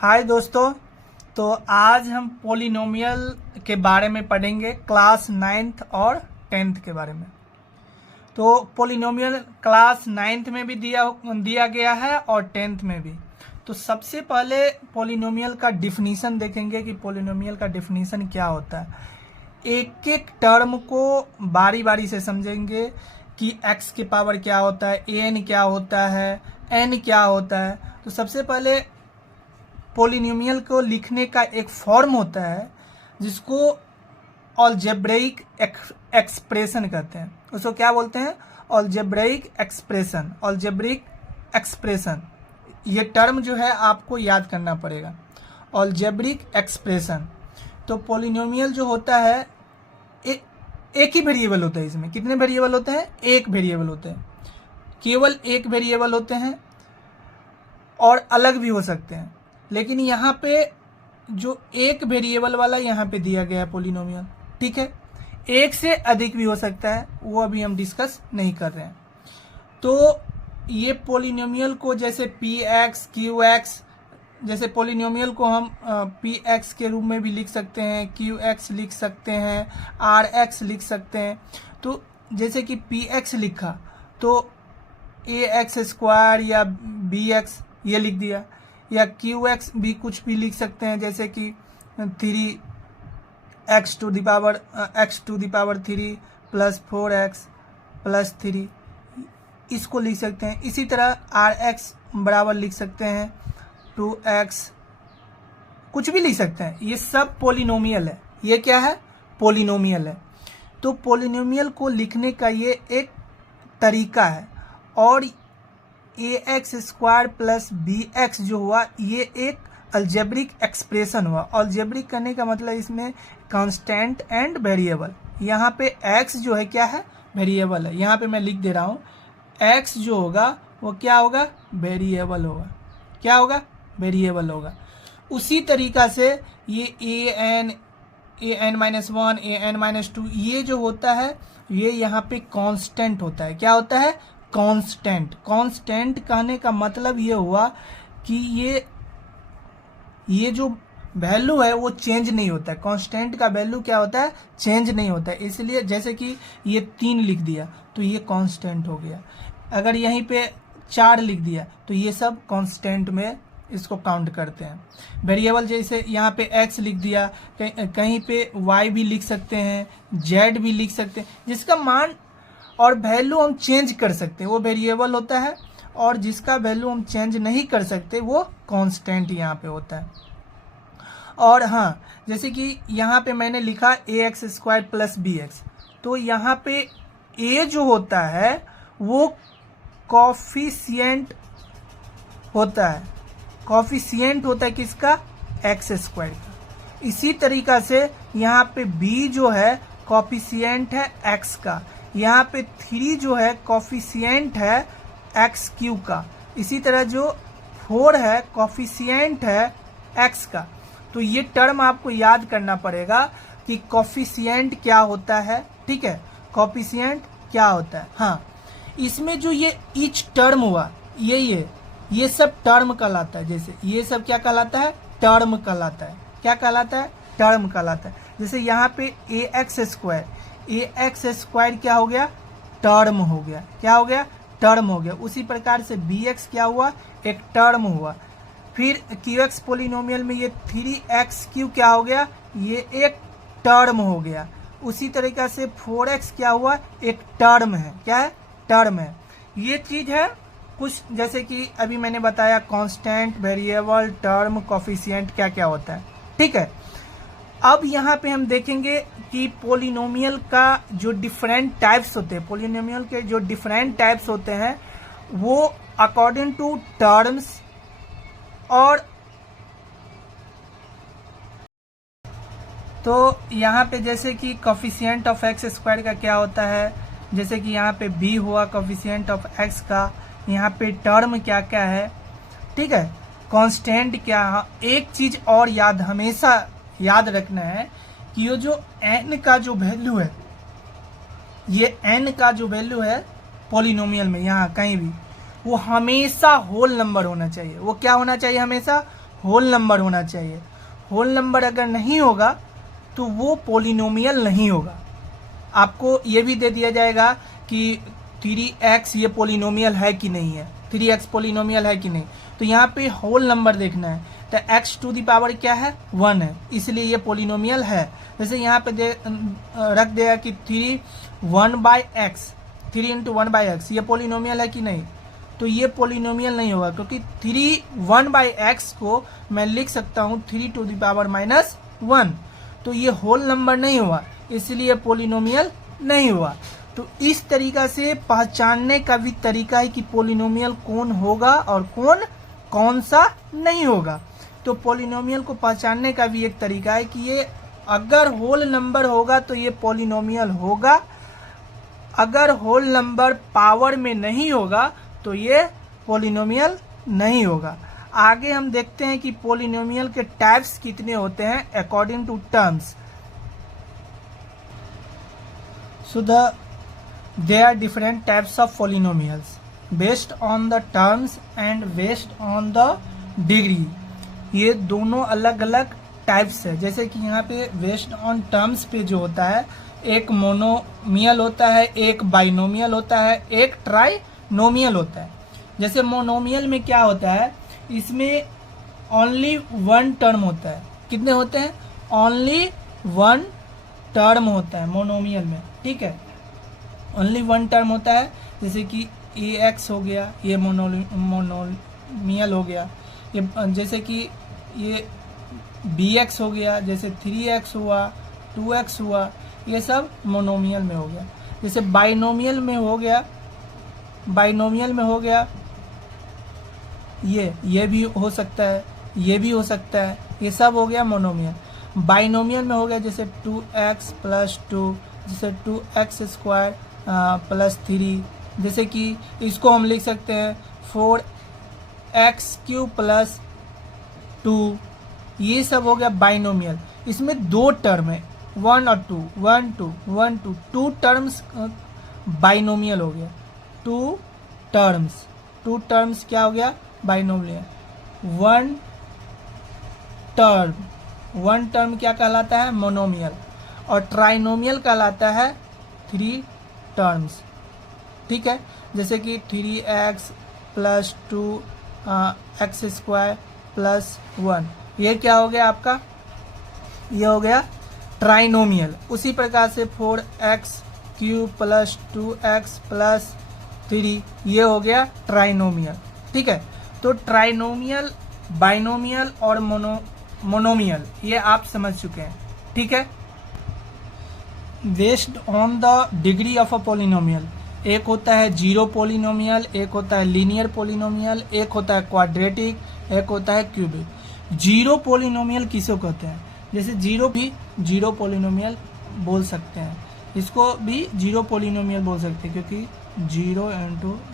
हाय दोस्तों। तो आज हम पोलिनोमियल के बारे में पढ़ेंगे, क्लास 9th और 10th के बारे में। तो पोलिनोमियल क्लास 9th में भी दिया गया है और 10th में भी। तो सबसे पहले पोलिनोमियल का डिफिनीशन देखेंगे कि पोलिनोमियल का डिफिनीशन क्या होता है। एक एक टर्म को बारी बारी से समझेंगे कि x की पावर क्या होता है, an क्या होता है, n क्या होता है। तो सबसे पहले पोलिनोमियल को लिखने का एक फॉर्म होता है जिसको अलजेब्रिक एक्सप्रेशन कहते हैं। उसको क्या बोलते हैं? Algebraic expression. अलजेब्रिक एक्सप्रेशन ये टर्म जो है आपको याद करना पड़ेगा, अलजेब्रिक एक्सप्रेशन। तो पोलिनोमियल जो होता है एक ही वेरिएबल होता है। इसमें कितने वेरिएबल होते हैं? एक वेरिएबल होते हैं, केवल एक वेरिएबल होते हैं और अलग भी हो सकते हैं। लेकिन यहाँ पे जो एक वेरिएबल वाला यहाँ पे दिया गया है पोलिनोमियल, ठीक है। एक से अधिक भी हो सकता है, वो अभी हम डिस्कस नहीं कर रहे हैं। तो ये पोलिनोमियल को जैसे px qx, जैसे पोलिनोमियल को हम px के रूप में भी लिख सकते हैं, qx लिख सकते हैं, rx लिख सकते हैं। तो जैसे कि px लिखा तो ax स्क्वायर या bx ये लिख दिया, या qx भी कुछ भी लिख सकते हैं, जैसे कि 3x to the power 3 plus 4x plus 3 इसको लिख सकते हैं। इसी तरह rx बराबर लिख सकते हैं 2x, कुछ भी लिख सकते हैं। ये सब पोलिनोमियल है। ये क्या है? पोलिनोमियल है। तो पोलिनोमियल को लिखने का ये एक तरीका है। और ax स्क्वायर प्लस bx जो हुआ ये एक अलजेब्रिक एक्सप्रेशन हुआ। अलजेब्रिक करने का मतलब इसमें कांस्टेंट एंड वेरिएबल। यहाँ पे x जो है क्या है? वेरिएबल है। यहाँ पे मैं लिख दे रहा हूँ x जो होगा वो क्या होगा? वेरिएबल होगा। क्या होगा? वेरिएबल होगा। उसी तरीका से ये an-1 an-2 ये जो होता है ये यहाँ पे कांस्टेंट होता है। क्या होता है? कांस्टेंट। कांस्टेंट कहने का मतलब ये हुआ कि ये जो वैल्यू है वो चेंज नहीं होता है। कांस्टेंट का वैल्यू क्या होता है? चेंज नहीं होता है। इसलिए जैसे कि ये 3 लिख दिया तो ये कांस्टेंट हो गया। अगर यहीं पे 4 लिख दिया तो ये सब कांस्टेंट में इसको काउंट करते हैं। वेरिएबल जैसे यहाँ पे x लिख दिया, कहीं पे y भी लिख सकते हैं, z भी लिख सकते हैं, जिसका मान और वैल्यू हम चेंज कर सकते हैं वो वेरिएबल होता है। और जिसका वैल्यू हम चेंज नहीं कर सकते वो कांस्टेंट यहाँ पे होता है। और हाँ, जैसे कि यहाँ पे मैंने लिखा ax स्क्वायर प्लस bx, तो यहाँ पे a जो होता है वो कॉफिशिएंट होता है। कॉफिशिएंट होता है किसका? एक्स स्क्वायर का। इसी तरीका से यहाँ पे b जो है कॉफिशिएंट है x का। यहाँ पे 3 जो है कॉफिशिएंट है एक्स क्यू का। इसी तरह जो 4 है कॉफिशिएंट है x का। तो ये टर्म आपको याद करना पड़ेगा कि कॉफिशिएंट क्या होता है, ठीक है। कॉफिशिएंट क्या होता है। हाँ, इसमें जो ये ईच टर्म हुआ ये सब टर्म कहलाता है। जैसे ये सब क्या कहलाता है? टर्म कहलाता है। क्या कहलाता है? टर्म कहलाता है। जैसे यहाँ पे ax स्क्वायर क्या हो गया? टर्म हो गया। क्या हो गया? टर्म हो गया। उसी प्रकार से bx क्या हुआ? एक टर्म हुआ। फिर qx पोलिनोमियल में ये 3x³ क्या हो गया? ये एक टर्म हो गया। उसी तरीका से 4x क्या हुआ? एक टर्म है। क्या है? टर्म है। ये चीज है कुछ, जैसे कि अभी मैंने बताया कांस्टेंट, वेरिएबल, टर्म, कॉफिशिएंट क्या क्या होता है, ठीक है। अब यहाँ पे हम देखेंगे कि पोलिनोमियल का जो डिफरेंट टाइप्स होते हैं, पोलिनोमियल के जो डिफरेंट टाइप्स होते हैं वो अकॉर्डिंग टू टर्म्स और तो यहाँ पे जैसे कि कॉफिशिएंट ऑफ एक्स स्क्वायर का क्या होता है, जैसे कि यहाँ पे b हुआ कॉफिशिएंट ऑफ x का। यहाँ पे टर्म क्या क्या है, ठीक है। कांस्टेंट क्या है। एक चीज और हमेशा याद रखना है कि ये जो n का जो वैल्यू है, ये n का जो वैल्यू है पोलिनोमियल में यहाँ कहीं भी, वो हमेशा होल नंबर होना चाहिए। वो क्या होना चाहिए? हमेशा होल नंबर होना चाहिए। होल नंबर अगर नहीं होगा तो वो पॉलिनोमियल नहीं होगा। आपको ये भी दे दिया जाएगा कि 3x ये पॉलिनोमियल है कि नहीं है, 3x पॉलिनोमियल है कि नहीं। तो यहाँ पे होल नंबर देखना है, तो x टू दी पावर क्या है 1 है, इसलिए ये पॉलिनोमियल है। जैसे यहाँ पे रख देगा कि 3 1/x, 3 × 1/x ये पॉलिनोमियल है कि नहीं, तो ये पॉलिनोमियल नहीं होगा, क्योंकि 3 1/x को मैं लिख सकता हूँ 3 टू दी पावर -1, तो ये होल नंबर नहीं हुआ, इसलिए पॉलिनोमियल नहीं हुआ। तो इस तरीका से पहचानने का भी तरीका है कि पॉलिनोमियल कौन होगा और कौन सा नहीं होगा। तो पॉलिनोमियल को पहचानने का भी एक तरीका है कि ये अगर होल नंबर होगा तो ये पॉलिनोमियल होगा, अगर होल नंबर पावर में नहीं होगा तो ये पॉलिनोमियल नहीं होगा। आगे हम देखते हैं कि पॉलिनोमियल के टाइप्स कितने होते हैं according to terms. So there are different types of polynomials based on the terms and based on the degree। ये दोनों अलग अलग टाइप्स है। जैसे कि यहाँ पे बेस्ड ऑन टर्म्स पे जो होता है, एक मोनोमियल होता है, एक बाइनोमियल होता है, एक ट्राइनोमियल होता है। जैसे मोनोमियल में क्या होता है, इसमें ओनली 1 टर्म होता है। कितने होते हैं? ओनली 1 टर्म होता है मोनोमियल में, ठीक है, ओनली 1 टर्म होता है। जैसे कि ax हो गया, ये मोनोमियल हो गया। ये जैसे कि ये bx हो गया, जैसे 3x हुआ, 2x हुआ, ये सब मोनोमियल में हो गया। जैसे बाइनोमियल में हो गया, बाइनोमियल में हो गया ये भी हो सकता है, ये भी हो सकता है, ये सब हो गया मोनोमियल। बाइनोमियल में हो गया जैसे 2x + 2, जैसे 2x² + 3, जैसे कि इसको हम लिख सकते हैं 4x³ + 2, ये सब हो गया बाइनोमियल। इसमें 2 टर्म है, 1 और 2, 1 2 1 2, 2 टर्म्स बाइनोमियल हो गया। 2 टर्म्स क्या हो गया? बाइनोमियल। 1 टर्म क्या कहलाता है? मोनोमियल। और ट्राइनोमियल कहलाता है 3 टर्म्स, ठीक है। जैसे कि 3x + 2x² + 1, ये क्या हो गया आपका? ये हो गया ट्राइनोमियल। उसी प्रकार से 4x³ + 2x + 3, ये हो गया ट्राइनोमियल, ठीक है। तो ट्राइनोमियल, बाइनोमियल और मोनोमियल ये आप समझ चुके हैं, ठीक है। Based on the degree of a polynomial, एक होता है जीरो पॉलिनोमियल, एक होता है लीनियर पॉलिनोमियल, एक होता है क्वाड्रेटिक, एक होता है क्यूबिक। जीरो पॉलिनोमियल किसको कहते हैं? जैसे जीरो भी जीरो पॉलिनोमियल बोल सकते हैं, इसको भी जीरो पॉलिनोमियल बोल सकते हैं, क्योंकि 0 ×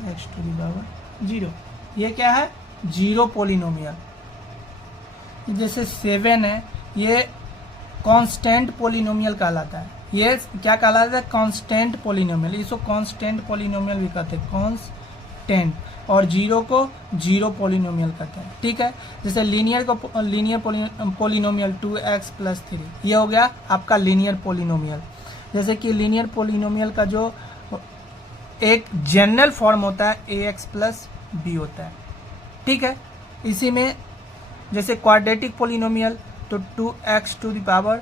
x⁴ 0, ये क्या है? Zero polynomial. जैसे 7 है, ये कांस्टेंट पॉलिनोमियल कहलाता है। ये क्या कहलाता है? Constant polynomial. इसको कांस्टेंट पॉलिनोमियल भी कहते हैं, कांस्टेंट। और 0 को जीरो पॉलिनोमियल कहते हैं, ठीक है। जैसे लीनियर पॉलिनोमियल 2x + 3, ये हो गया आपका लीनियर पॉलिनोमियल। जैसे कि लीनियर पॉलिनोमियल का जो एक जनरल फॉर्म होता है ax + b होता है, ठीक है। इसी में जैसे क्वाड्रेटिक पॉलिनोमियल तो 2x⁴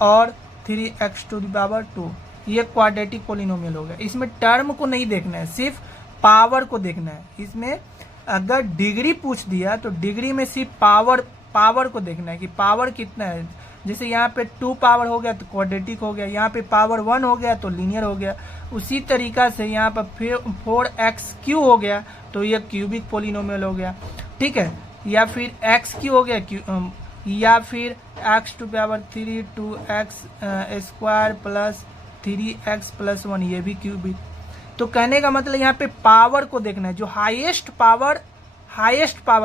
और 3x⁴ ये क्वाड्रेटिक पॉलिनोमियल हो गया। इसमें टर्म को नहीं देखना है, सिर्फ पावर को देखना है। इसमें अगर डिग्री पूछ दिया तो डिग्री में सिर्फ पावर को देखना है कि पावर कितना है। जैसे यहाँ पे 2 पावर हो गया तो क्वाड्रेटिक हो गया, यहाँ पे पावर 1 हो गया तो लीनियर हो गया। उसी तरीका से यहाँ पर फिर 4x³ हो गया तो ये क्यूबिक पॉलिनोमियल हो गया, ठीक है। या फिर x³ हो गया, या फिर x⁴ 3 2x² + 3x + 1, ये भी क्यूबिक। तो कहने का मतलब यहाँ पे पावर को देखना है, जो हाईएस्ट पावर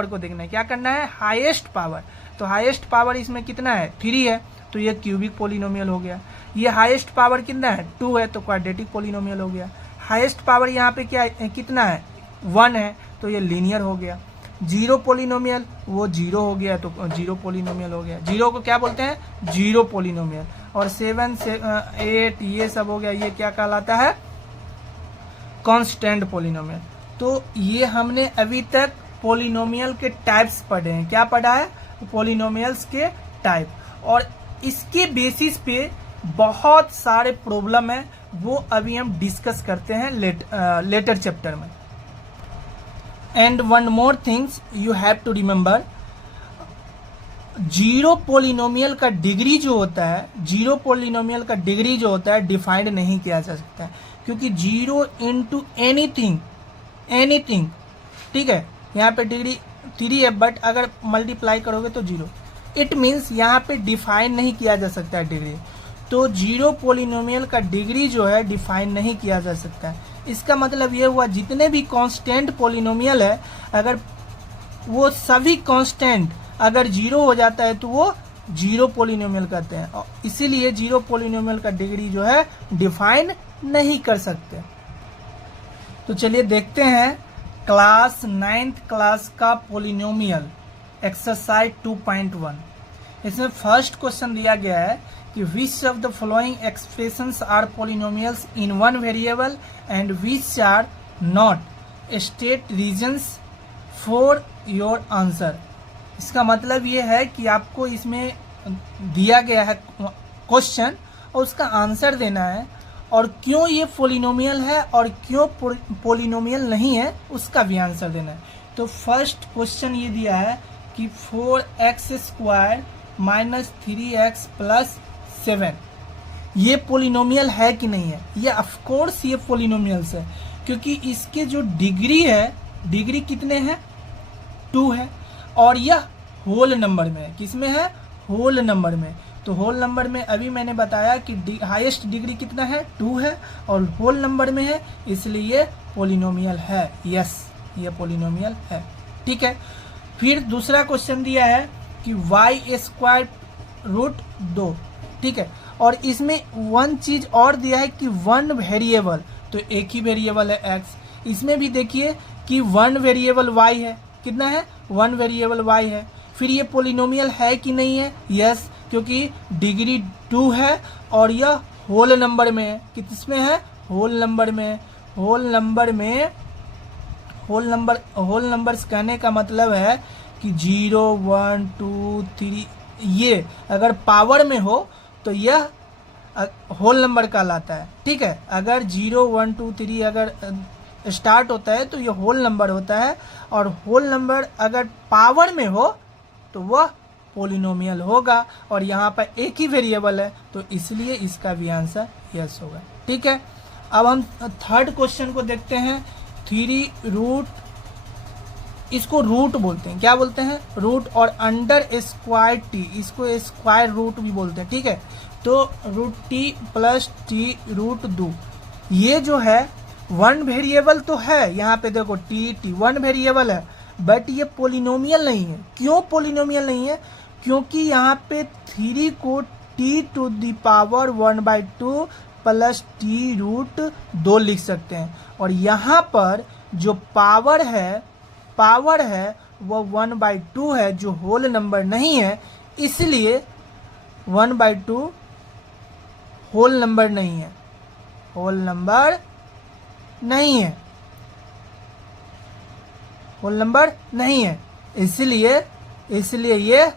को देखना है। क्या करना है? Highest power. तो हाईएस्ट पावर इसमें कितना है? 3 है, तो ये क्यूबिक पॉलिनोमियल हो गया। ये हाईएस्ट पावर कितना है? 2 है, तो क्वाड्रेटिक पॉलिनोमियल हो गया। हाईएस्ट पावर यहाँ पे क्या है? कितना है? 1 है, तो ये लीनियर हो गया। जीरो पोलिनोमियल, वो जीरो हो गया तो जीरो पोलिनोमियल हो गया। जीरो को क्या बोलते हैं? Zero polynomial. और 7 से 8 ये सब हो गया, ये क्या कहलाता है? Constant polynomial. तो ये हमने अभी तक पोलिनोमियल के टाइप्स पढ़े हैं। क्या पढ़ा है? पोलिनोमियल्स के टाइप। और इसके बेसिस पे बहुत सारे प्रॉब्लम है, वो अभी हम डिस्कस करते हैं लेटर चैप्टर में। And one more things you have to remember, zero polynomial का डिग्री जो होता है, जीरो पोलिनोमियल का डिग्री जो होता है डिफाइंड नहीं किया जा सकता है, क्योंकि जीरो इंटू एनीथिंग, ठीक है, यहाँ पे डिग्री 3 है, बट अगर मल्टीप्लाई करोगे तो जीरो, इट मीन्स यहाँ पे डिफाइन नहीं किया जा सकता है डिग्री। तो जीरो पोलिनोमियल का डिग्री जो है डिफाइन नहीं किया जा सकता है। इसका मतलब ये हुआ जितने भी कांस्टेंट पोलिनोमियल है, अगर वो सभी कांस्टेंट अगर जीरो हो जाता है तो वो जीरो पोलिनोमियल कहते हैं, और इसीलिए जीरो पोलिनोमियल का डिग्री जो है डिफाइन नहीं कर सकते। तो चलिए देखते हैं क्लास 9th क्लास का पोलिनोमियल एक्सरसाइज 2.1। इसमें फर्स्ट क्वेश्चन दिया गया है कि which of the following expressions are polynomials in one variable and which are not, state reasons for your answer. इसका मतलब ये है कि आपको इसमें दिया गया है क्वेश्चन और उसका आंसर देना है, और क्यों ये पोलिनोमियल है और क्यों पोलिनोमियल नहीं है उसका भी आंसर देना है। तो फर्स्ट क्वेश्चन ये दिया है कि 4x² माइनस 3x प्लस 7 ये पोलिनोमियल है कि नहीं है? ये ऑफकोर्स ये पोलिनोमियल्स है, क्योंकि इसके जो डिग्री है, डिग्री कितने हैं? 2 है, और यह होल नंबर में है। किसमें है? होल नंबर में। तो होल नंबर में अभी मैंने बताया कि हाईएस्ट डिग्री कितना है? 2 है, और होल नंबर में है, इसलिए पोलिनोमियल है। यस, ये पोलिनोमियल है। ठीक है। फिर दूसरा क्वेश्चन दिया है कि y² रूट 2, ठीक है, और इसमें वन चीज और दिया है कि वन वेरिएबल, तो एक ही वेरिएबल है x। इसमें भी देखिए कि वन वेरिएबल y है। कितना है? वन वेरिएबल y है। फिर ये पोलिनोमियल है कि नहीं है? यस, क्योंकि डिग्री 2 है और यह होल नंबर में है। किसमें है? होल नंबर में। होल नंबर्स कहने का मतलब है कि 0, 1, 2, 3 ये अगर पावर में हो तो यह होल नंबर कहलाता है। ठीक है, अगर 0, 1, 2, 3 अगर स्टार्ट होता है तो यह होल नंबर होता है, और होल नंबर अगर पावर में हो तो वह पोलिनोमियल होगा, और यहाँ पर एक ही वेरिएबल है, तो इसलिए इसका भी आंसर यस होगा। ठीक है। अब हम थर्ड क्वेश्चन को देखते हैं। 3 रूट, इसको रूट बोलते हैं। क्या बोलते हैं? रूट। और अंडर स्क्वायर टी, इसको स्क्वायर रूट भी बोलते हैं। ठीक है, तो root T plus T root 2, ये जो है वन वेरिएबल तो है। यहाँ पे देखो टी वन वेरिएबल है, बट ये पोलिनोमियल नहीं है। क्यों पोलिनोमियल नहीं है? क्योंकि यहाँ पे 3 को t⁻1/2 प्लस टी रूट 2 लिख सकते हैं, और यहाँ पर जो पावर है वो 1/2 है, जो होल नंबर नहीं है, इसलिए 1/2 होल नंबर नहीं है। होल नंबर नहीं है, इसलिए ये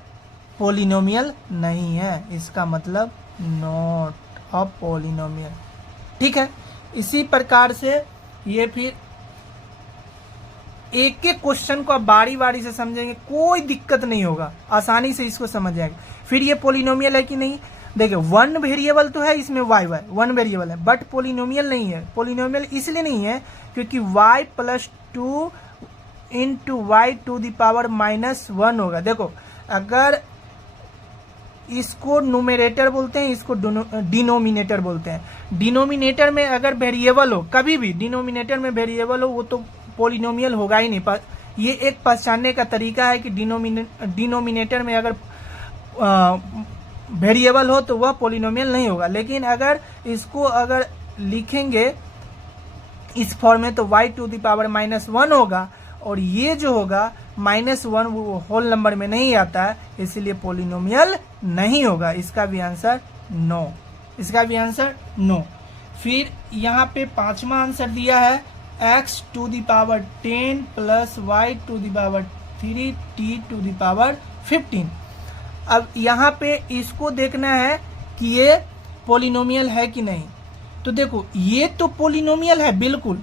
पोलिनोमियल नहीं है। इसका मतलब नॉट अ पोलिनोमियल। ठीक है। इसी प्रकार से ये फिर एक एक क्वेश्चन को आप बारी बारी से समझेंगे, कोई दिक्कत नहीं होगा, आसानी से इसको समझ जाएंगे। फिर ये पोलिनोमियल है कि नहीं? देखिए वन वेरिएबल तो है इसमें, y वन वेरिएबल है, बट पोलिनोमियल नहीं है। पोलिनोमियल इसलिए नहीं है क्योंकि y plus 2 into Y to the power -1 होगा। देखो, अगर इसको न्यूमरेटर बोलते हैं, इसको डिनोमिनेटर बोलते हैं। डिनोमिनेटर में अगर वेरिएबल हो, कभी भी डिनोमिनेटर में वेरिएबल हो, वो तो पोलिनोमियल होगा ही नहीं। ये एक पहचानने का तरीका है कि डिनोमिनेटर में अगर वेरिएबल हो तो वह पोलिनोमियल नहीं होगा। लेकिन अगर इसको लिखेंगे इस फॉर्म में तो y टू द पावर -1 होगा, और ये जो होगा -1 वो होल नंबर में नहीं आता है, इसलिए पोलिनोमियल नहीं होगा। इसका भी आंसर नो, इसका भी आंसर नो। फिर यहाँ पे पांचवा आंसर दिया है x to the power 10 plus y to the power 3 t to the power 15। अब यहाँ पे इसको देखना है कि ये पोलिनोमियल है कि नहीं। तो देखो ये तो पोलिनोमियल है बिल्कुल,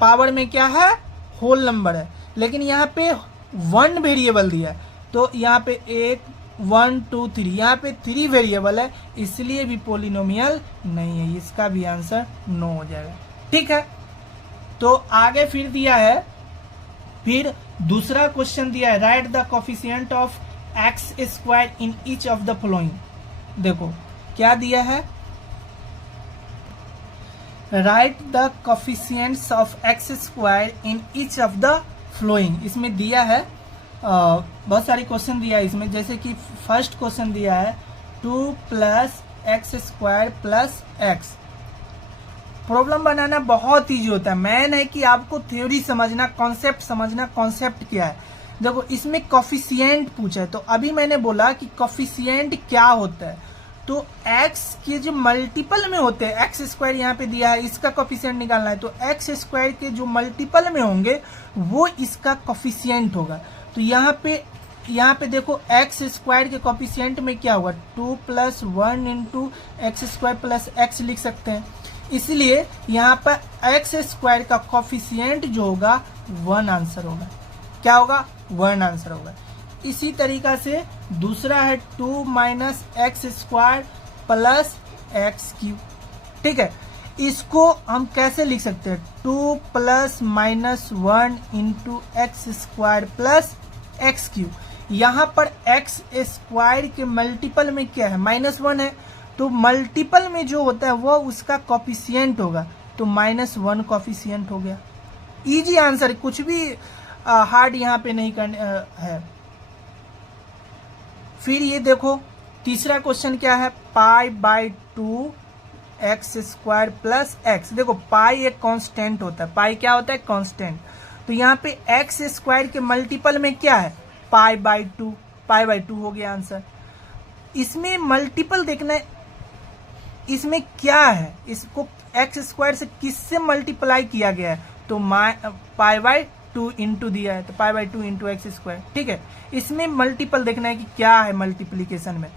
पावर में क्या है, होल नंबर है, लेकिन यहाँ पे 1 वेरिएबल दिया है, तो यहाँ पे 1 1 2 3, यहाँ पे 3 वेरिएबल है, इसलिए भी पोलिनोमियल नहीं है। इसका भी आंसर नो हो जाएगा। ठीक है, तो आगे फिर दिया है, फिर दूसरा क्वेश्चन दिया है, right the coefficient of x square in each of the following. देखो क्या दिया है, right the coefficients of x square in each of the flowing. इसमें दिया है बहुत सारे क्वेश्चन दिया है इसमें, जैसे कि फर्स्ट क्वेश्चन दिया है 2 plus x square plus x. Problem बनाना बहुत ईजी होता है, मेन है कि आपको थ्योरी समझना, कॉन्सेप्ट समझना, कॉन्सेप्ट क्या है। देखो इसमें कोफिशिएंट पूछा है, तो अभी मैंने बोला कि कोफिशिएंट क्या होता है, तो x के जो मल्टीपल में होते हैं, एक्स स्क्वायर यहाँ पे दिया है, इसका कोफिशिएंट निकालना है, तो एक्स स्क्वायर के जो मल्टीपल में होंगे वो इसका कोफिशिएंट होगा। तो यहाँ पे देखो एक्स स्क्वायर के कोफिशिएंट में क्या होगा, 2 plus 1 into x square plus x लिख सकते हैं, इसलिए यहाँ पर एक्स स्क्वायर का कोफिशिएंट जो होगा 1 आंसर होगा। क्या होगा, 1 आंसर होगा। इसी तरीका से दूसरा है 2 minus x square plus x cube. ठीक है, इसको हम कैसे लिख सकते हैं, 2 plus minus 1 into x square plus x cube. यहाँ पर एक्स स्क्वायर के मल्टीपल में क्या है, -1 है, तो मल्टीपल में जो होता है वो उसका कोफिशिएंट होगा, तो -1 कोफिशिएंट हो गया। इजी आंसर, कुछ भी हार्ड यहाँ पे नहीं करने है। फिर ये देखो तीसरा क्वेश्चन क्या है, π/2 एक्स स्क्वायर प्लस एक्स। देखो पाई एक कांस्टेंट होता है, पाई क्या होता है, कांस्टेंट। तो यहाँ पे एक्स स्क्वायर के मल्टीपल में क्या है, π/2, π/2 हो गया आंसर। इसमें मल्टीपल देखना है, इसमें क्या है, इसको एक्स स्क्वायर से किससे मल्टीप्लाई किया गया है, तो π/2 इंटू दिया है, तो π/2 इंटू एक्स स्क्वायर। ठीक है, इसमें मल्टीपल देखना है कि क्या है मल्टीप्लीकेशन में।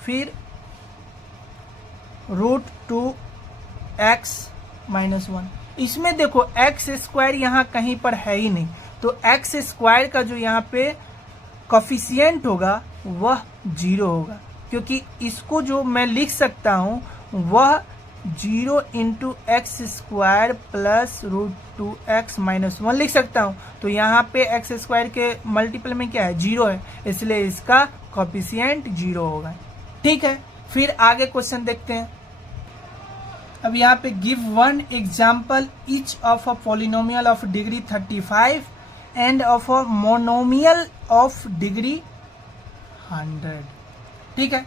फिर √2x - 1, इसमें देखो एक्स स्क्वायर यहाँ कहीं पर है ही नहीं, तो एक्स स्क्वायर का जो यहाँ पे कोफिशिएंट होगा वह 0 होगा, क्योंकि इसको जो मैं लिख सकता हूँ वह 0 into x square plus √2x - 1 लिख सकता हूँ। तो यहाँ पे एक्स स्क्वायर के मल्टीपल में क्या है, 0 है, इसलिए इसका कोफिशिएंट 0 होगा। ठीक है, फिर आगे क्वेश्चन देखते हैं। अब यहाँ पे give 1 example each of a polynomial of degree 35 end of a monomial of degree 100। ठीक है,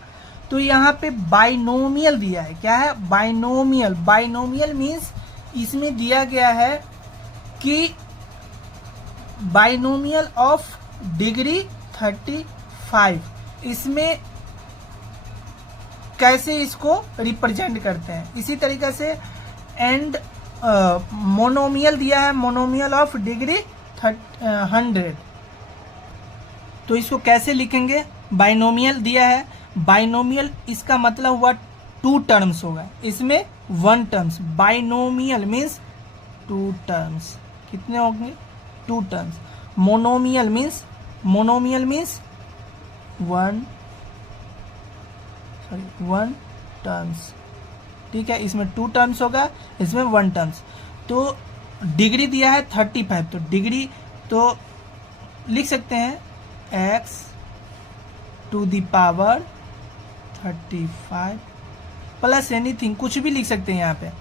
तो यहाँ पे बाइनोमियल दिया है, क्या है, बाइनोमियल। बाइनोमियल मीन्स इसमें दिया गया है कि बाइनोमियल ऑफ डिग्री 35, इसमें कैसे इसको रिप्रेजेंट करते हैं। इसी तरीके से एंड मोनोमियल दिया है, मोनोमियल ऑफ डिग्री 100, तो इसको कैसे लिखेंगे। बाइनोमियल दिया है, बाइनोमियल इसका मतलब हुआ 2 टर्म्स होगा, इसमें 1 टर्म्स। बाइनोमियल मीन्स 2 टर्म्स, कितने होंगे, 2 टर्म्स। Monomial means 1 terms. ठीक है, इसमें 2 टर्म्स होगा, इसमें 1 टर्म्स। तो डिग्री दिया है 35, तो डिग्री तो लिख सकते हैं x to the power 35 plus anything, कुछ भी लिख सकते हैं यहाँ पे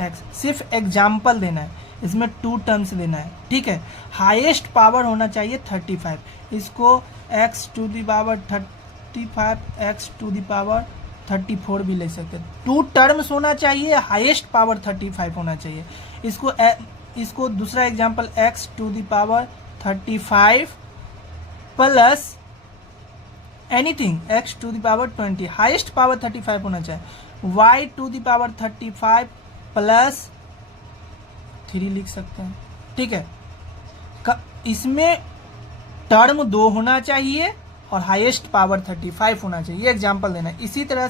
x, सिर्फ एग्जाम्पल देना है, इसमें 2 टर्म्स लेना है। ठीक है, हाईएस्ट पावर होना चाहिए 35, इसको x to the power 35, x to the power 34 भी ले सकते हैं। 2 टर्म्स होना चाहिए, हाईएस्ट पावर 35 होना चाहिए। इसको इसको दूसरा example x to the power 35 plus anything x to the power 20, highest power 35 होना चाहिए, y to the power 35 plus 3 लिख सकते हैं, ठीक है। इसमें टर्म 2 होना चाहिए और हाईएस्ट पावर 35 होना चाहिए, ये एग्जांपल देना है। इसी तरह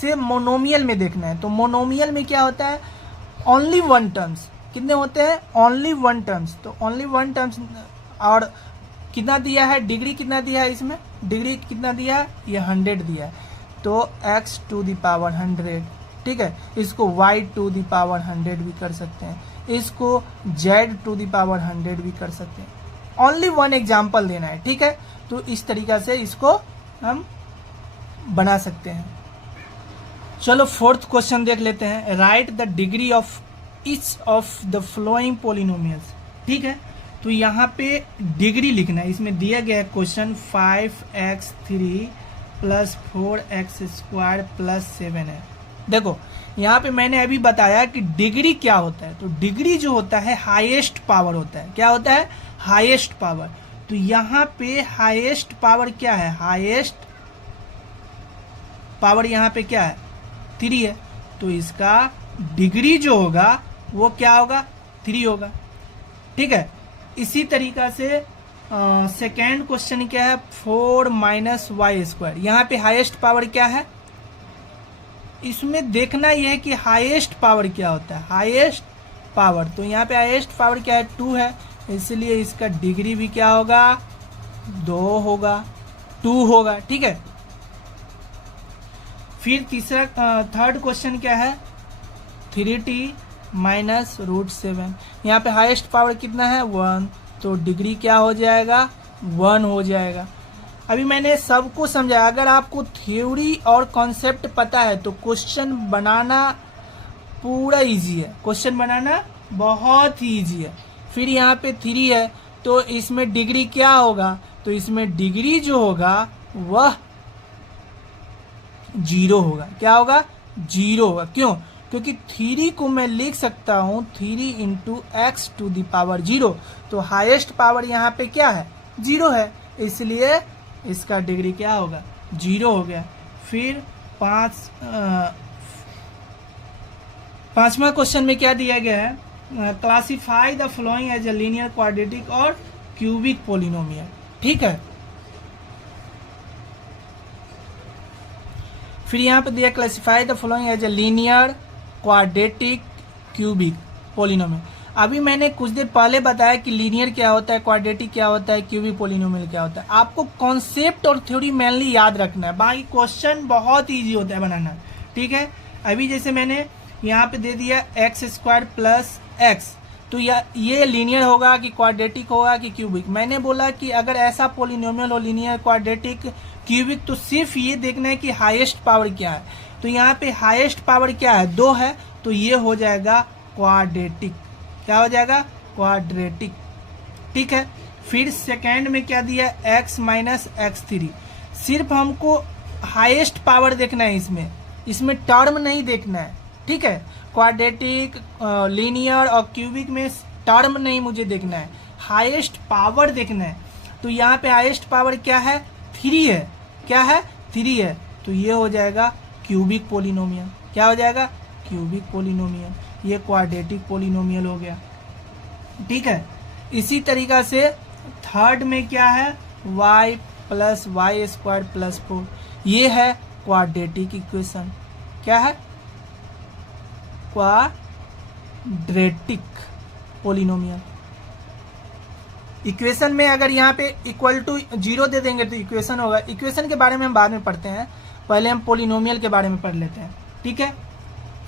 से मोनोमियल में देखना है, तो मोनोमियल में क्या होता है, ओनली वन टर्म्स, कितने होते हैं, ओनली वन टर्म्स, तो ओनली वन टर्म्स, और कितना दिया है, डिग्री कितना दिया है, इसमें डिग्री कितना दिया है, ये 100 दिया है, तो x टू द पावर 100, ठीक है। इसको y टू द पावर 100 भी कर सकते हैं, इसको z टू द पावर 100 भी कर सकते हैं, ओनली वन एग्जाम्पल देना है, ठीक है। तो इस तरीका से इसको हम बना सकते हैं। चलो फोर्थ क्वेश्चन देख लेते हैं, right the degree of each of the flowing polynomials, ठीक है। तो यहाँ पे डिग्री लिखना है, इसमें दिया गया है question 5x3 plus 4x² plus 7 है। देखो यहाँ पे मैंने अभी बताया कि डिग्री क्या होता है, तो डिग्री जो होता है हाईएस्ट पावर होता है, क्या होता है, हाईएस्ट पावर। तो यहाँ पे हाईएस्ट पावर क्या है, हाईएस्ट पावर यहाँ पे क्या है, 3 है, तो इसका डिग्री जो होगा वो क्या होगा, 3 होगा, ठीक है। इसी तरीका से सेकेंड क्वेश्चन क्या है, 4 माइनस y², यहाँ पे हाईएस्ट पावर क्या है, इसमें देखना यह है कि हाईएस्ट पावर क्या होता है, हाईएस्ट पावर, तो यहाँ पे हाईएस्ट पावर क्या है, 2 है, इसलिए इसका डिग्री भी क्या होगा, 2 होगा, 2 होगा, ठीक है। फिर तीसरा थर्ड क्वेश्चन क्या है, 3t माइनस √7, यहाँ पे हाईएस्ट पावर कितना है, 1, तो डिग्री क्या हो जाएगा, 1 हो जाएगा। अभी मैंने सबको समझाया, अगर आपको थ्योरी और कॉन्सेप्ट पता है तो क्वेश्चन बनाना पूरा इजी है, क्वेश्चन बनाना बहुत ही इजी है। फिर यहाँ पे 3 है, तो इसमें डिग्री क्या होगा, तो इसमें डिग्री जो होगा वह 0 होगा, क्या होगा, 0 होगा। क्यों, क्योंकि 3 को मैं लिख सकता हूँ 3 into X to the power 0, तो हाईएस्ट पावर यहाँ पे क्या है, 0 है, इसलिए इसका डिग्री क्या होगा, 0 हो गया। फिर पांचवा क्वेश्चन में क्या दिया गया है, classify the following as a linear, quadratic और क्यूबिक पोलिनोमियल, ठीक है। फिर यहाँ पे दिया classify the following as a linear, quadratic, cubic polynomial. अभी मैंने कुछ देर पहले बताया कि लीनियर क्या होता है, क्वाड्रेटिक क्या होता है, क्यूबिक पोलिनोमियल क्या होता है। आपको कॉन्सेप्ट और थ्योरी मेनली याद रखना है, बाकी क्वेश्चन बहुत इजी होता है बनाना, ठीक है। अभी जैसे मैंने यहाँ पे दे दिया x² प्लस x, तो ये लीनियर होगा कि क्वाड्रेटिक होगा कि क्यूबिक। मैंने बोला कि अगर ऐसा पोलिनोमियल हो लीनियर, क्वाड्रेटिक, क्यूबिक, तो सिर्फ ये देखना है कि हाईएस्ट पावर क्या है। तो यहाँ पे हाईएस्ट पावर क्या है, 2 है, तो ये हो जाएगा क्वाड्रेटिक, क्या हो जाएगा, क्वाड्रेटिक, ठीक है। फिर सेकेंड में क्या दिया, x माइनस x3, सिर्फ हमको हाईएस्ट पावर देखना है, इसमें टर्म नहीं देखना है, ठीक है। क्वाड्रेटिक, लीनियर और क्यूबिक में टर्म नहीं मुझे देखना है, हाईएस्ट पावर देखना है। तो यहाँ पे हाईएस्ट पावर क्या है, 3 है, क्या है, 3 है, तो ये हो जाएगा क्यूबिक पोलिनोमियल, क्या हो जाएगा, क्यूबिक पोलिनोमियल। ये क्वाड्रेटिक पोलिनोमियल हो गया, ठीक है। इसी तरीका से थर्ड में क्या है, y प्लस y² प्लस 4, ये है क्वाड्रेटिक इक्वेशन, क्या है, क्वाड्रेटिक पोलिनोमियल। इक्वेशन में अगर यहाँ पे इक्वल टू 0 दे देंगे तो इक्वेशन होगा। इक्वेशन के बारे में हम बाद में पढ़ते हैं, पहले हम पोलिनोमियल के बारे में पढ़ लेते हैं, ठीक है।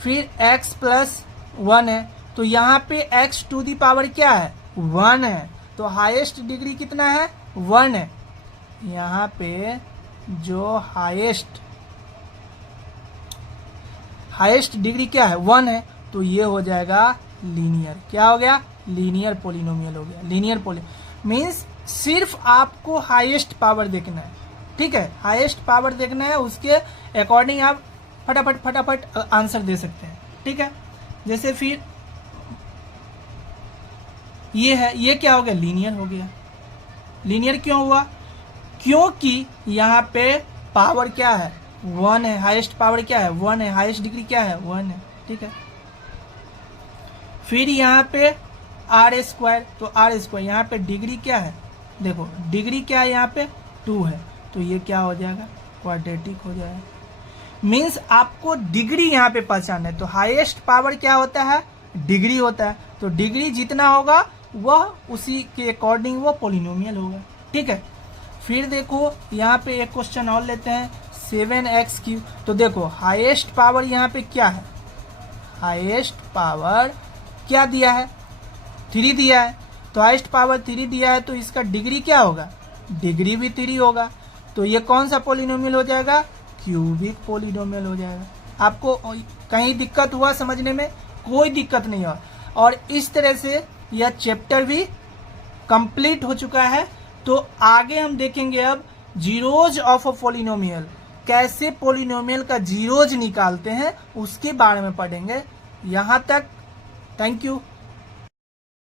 फिर x प्लस 1 है, तो यहाँ पे x टू दी पावर क्या है, 1 है, तो हाईएस्ट डिग्री कितना है, 1 है। यहाँ पे जो हाईएस्ट डिग्री क्या है, 1 है, तो ये हो जाएगा लीनियर, क्या हो गया, लीनियर पोलिनोमियल हो गया। लीनियर मीन्स सिर्फ आपको हाईएस्ट पावर देखना है, ठीक है, हाईएस्ट पावर देखना है, उसके अकॉर्डिंग आप फटाफट आंसर दे सकते हैं, ठीक है। जैसे फिर ये है, ये क्या हो गया, लीनियर हो गया। लीनियर क्यों हुआ, क्योंकि यहाँ पे पावर क्या है, 1 है, हाईएस्ट पावर क्या है, 1 है, हाईएस्ट डिग्री क्या है, 1 है, ठीक है। फिर यहाँ पे आर स्क्वायर, तो आर स्क्वायर यहाँ पे डिग्री क्या है, देखो डिग्री क्या है यहाँ पे 2 है, तो ये क्या हो जाएगा, क्वाड्रेटिक हो जाएगा। मीन्स आपको डिग्री यहाँ पे पहचानना है, तो हाईएस्ट पावर क्या होता है, डिग्री होता है, तो डिग्री जितना होगा वह उसी के अकॉर्डिंग वो पोलिनोमियल होगा, ठीक है। फिर देखो यहाँ पे एक क्वेश्चन और लेते हैं, 7x3। तो देखो हाईएस्ट पावर यहाँ पे क्या है, हाईएस्ट पावर क्या दिया है, 3 दिया है, तो हाईएस्ट पावर 3 दिया है, तो इसका डिग्री क्या होगा, डिग्री भी 3 होगा, तो ये कौन सा पोलिनोमियल हो जाएगा, क्यूबिक पोलिनोमियल हो जाएगा। आपको कहीं दिक्कत हुआ समझने में, कोई दिक्कत नहीं हुआ। और इस तरह से यह चैप्टर भी कंप्लीट हो चुका है। तो आगे हम देखेंगे अब जीरोज ऑफ अ पोलिनोमियल, कैसे पोलिनोमियल का जीरोज निकालते हैं उसके बारे में पढ़ेंगे। यहाँ तक, थैंक यू।